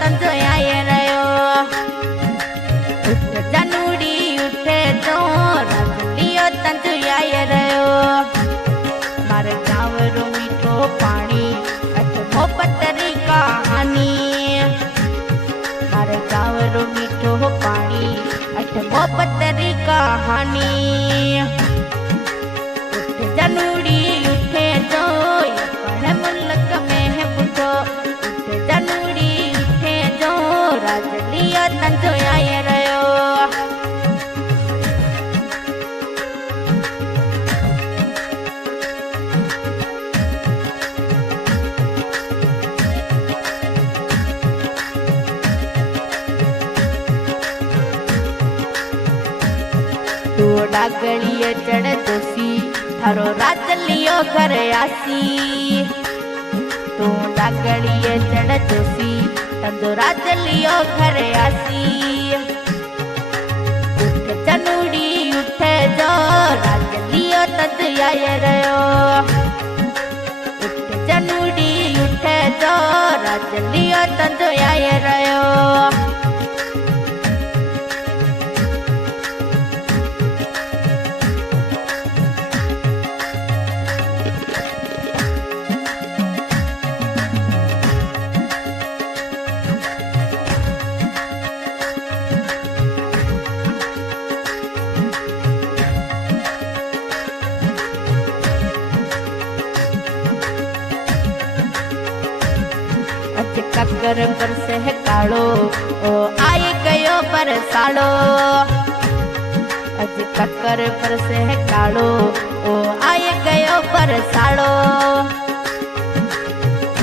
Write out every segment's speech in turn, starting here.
तंजो आए रयो उठ जनूड़ी उठे तो राजलियो तंजो आए रयो मारे गाँव रो मीठो पानी अठ मोहब्बत री कहानी मारे गाँव रो मीठो पानी अठ मोहब्बत री कहानी उठ जनूड़ी उठे तो मुल्क में है बुढ़ो उठ जनूड़ी उठे जो राजलियो तंजो आए रयो तू डागलिए चढ़ दोसी थारो राजलियो घर आसी तू डागलिए चढ़ दोसी तंदो राजलियो घर आसी उठ जनूड़ी उठे जो राजलियो तंद आए रयो उठ जनूड़ी उठे जो राजलियो तंद आए रयो ककर पर से कालो ओ आई गयो बरसालो अज ककर पर से कालो ओ आई गयो बरसालो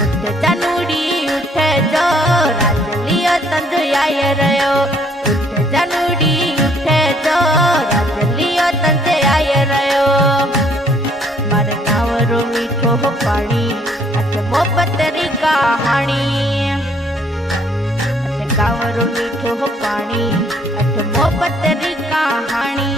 उठ जनूड़ी उठे जो राजलियो तंजो आए रयो उठ जनूड़ी उठे जो राजलियो तंजो आए रयो मारे गाँव रो मीठो पानी अठ मोहब्बत री कहानी गाँव रो मीठो पानी अठ मोहब्बत री कहानी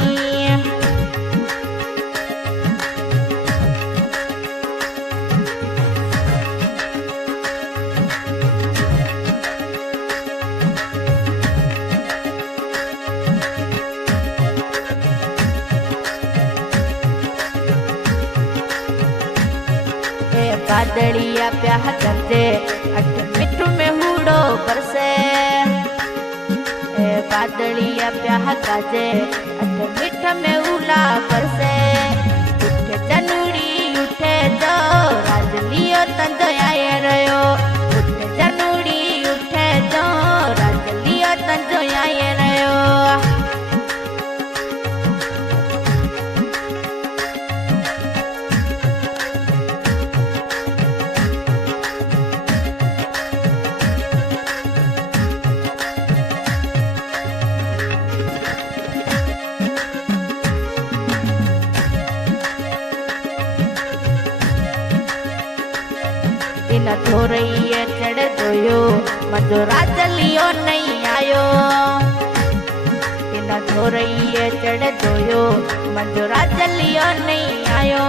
बादलिया प्याह करते अठ मिठू में हूड़ो बरसे बादलिया प्याह काजे अठ मिठ में उला बरसे उठ जनूड़ी उठे जो राजलियो तंजो आए रयो उठ जनूड़ी उठे जो राजलियो तंजो आए रयो इन थोरईए चढ़ दोयो मजो राजलियो नहीं आयो इन थोरईए चढ़ दोयो मजो राजलियो नहीं आयो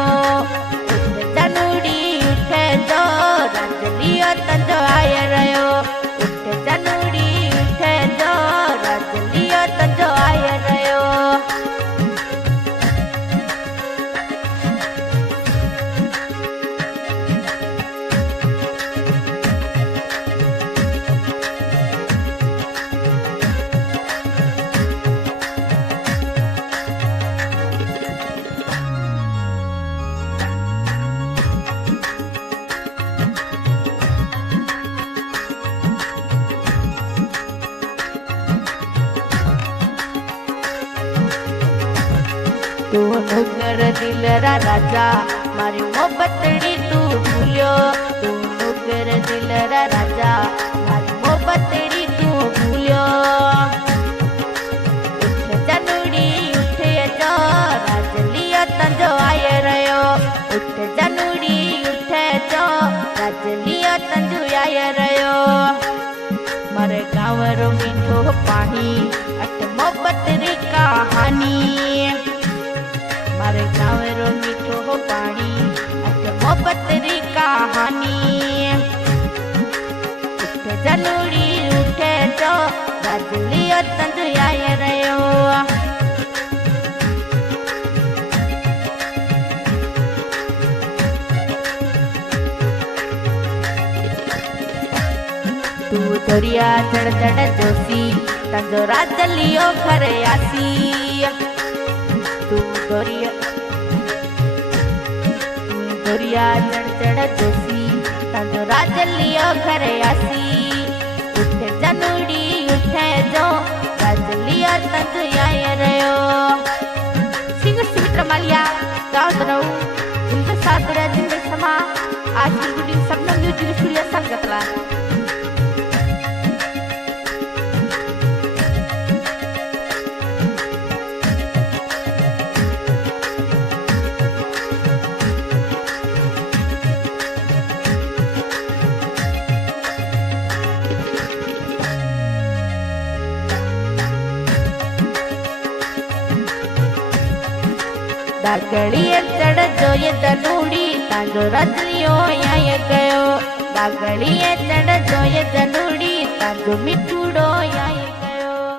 उठ जनूड़ी उठे जो राजलियो तंजो आए रयो उठ जनूड़ी उठे जो राजलियो तंजो आए रयो तू नुगर दिलरा राजा मारी मोहब्बतड़ी तू भूलियो तू नुगर दिलरा राजा मारी मोहब्बतड़ी तू भूलियो उठ जनूड़ी उठे जो राजलियो तंजो आए रयो उठ जनूड़ी उठे जो राजलियो तंजो आए रयो मारे गाँव रो मीठो पानी अठ मोहब्बत री कहानी मारे गाँव रो मीठो पानी अठ मोहब्बत री कहानी उठ जनूड़ी चो राजलियो तंजु आए रयो तू दरिया चढ़ चढ़ जोशी तंजो राजलियो घरे आसी तू दरिया चढ़ चढ़ जोशी तंजो राजलियो घरे आसी उठे जनूड़ी उठे जो राजलियो तंजो आए रयो सिंगर सुमित्रा मालिया गाँव दरऊ जिनके साथ रहे जिनके समा आज की गुडी सबना म्यूजिक स्टूडियो संगतला दागड़िए चढ़ जो ये जनूड़ी तांजो राजलियो आए गयो दागड़िए चढ़ जो ये जनूड़ी तांजो मिठूड़ो आए गयो।